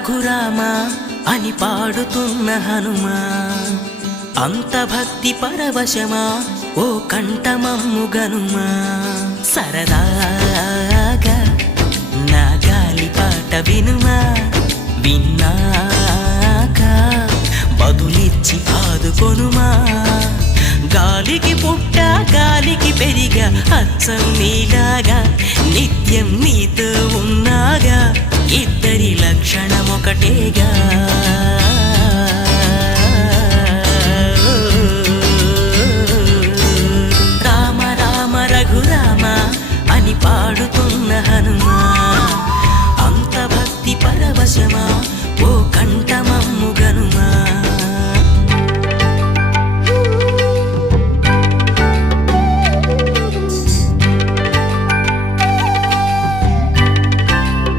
రఘురామా అని పాడుతున్న హనుమా, అంత భక్తి పరవశమా ఓ కంఠమమ్ము గనుమా. సరదాగా నా గాలి పాట వినుమా, విన్నాక బదులిచ్చి ఆదుకొనుమా. గాలికి పుట్ట గాలికి పెరిగా అచ్చం నీలాగా, నిత్యం నీతో ఉన్నాగా, ఇద్దరి లక్షణమొకటేగా.